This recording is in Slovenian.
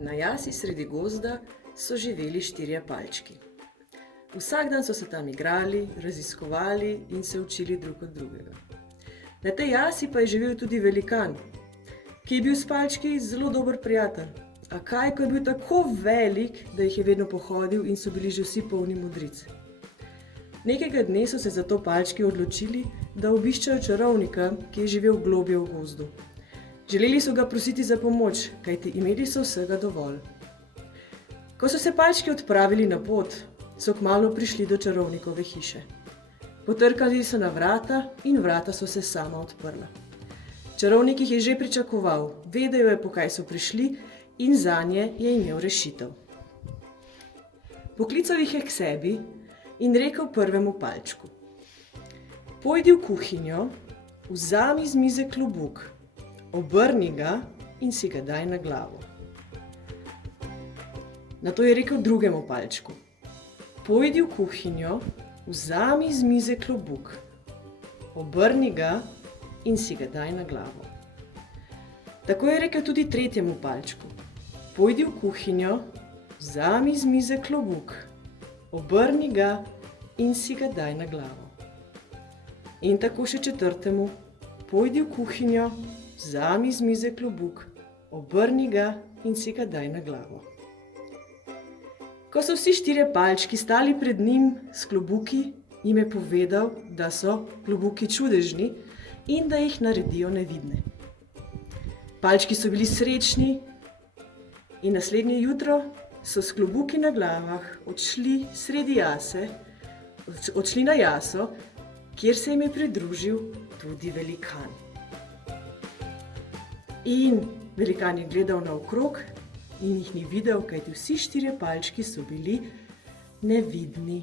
Na jasi sredi gozda so živeli 4 palčki. Vsak dan so se tam igrali, raziskovali in se učili drug od drugega. Na tej jasi pa je živel tudi velikan, ki je bil s palčki zelo dober prijatelj. A kaj, ko je bil tako velik, da jih je vedno pohodil in so bili že vsi polni modric. Nekega dne so se zato palčki odločili, da obiščejo čarovnika, ki je živel globlje v gozdu. Želeli so ga prositi za pomoč, kajti imeli so vsega dovolj. Ko so se palčki odpravili na pot, so kmalu prišli do čarovnikove hiše. Potrkali so na vrata in vrata so se sama odprla. Čarovnik jih je že pričakoval, vedel je, po kaj so prišli in zanje je imel rešitev. Poklical jih je k sebi in rekel prvemu palčku: "Pojdi v kuhinjo, vzami z mize klobuk, obrni ga in si ga daj na glavo." Nato je rekel drugemu palčku: "Pojdi v kuhinjo, vzami z mize klobuk, obrni ga in si ga daj na glavo." Tako je rekel tudi tretjemu palčku: "Pojdi v kuhinjo, vzami z mize klobuk, obrni ga in si ga daj na glavo." In tako še četrtemu: "Pojdi v kuhinjo, vzami z mize klobuk, obrni ga in si ga daj na glavo." Ko so vsi 4 palčki stali pred njim s klobuki, jim je povedal, da so klobuki čudežni in da jih naredijo nevidne. Palčki so bili srečni in naslednje jutro so s klobuki na glavah odšli na jaso, kjer se jim je pridružil tudi velikan. In velikan je gledal naokrog in jih ni videl, kajti vsi 4 palčki so bili nevidni.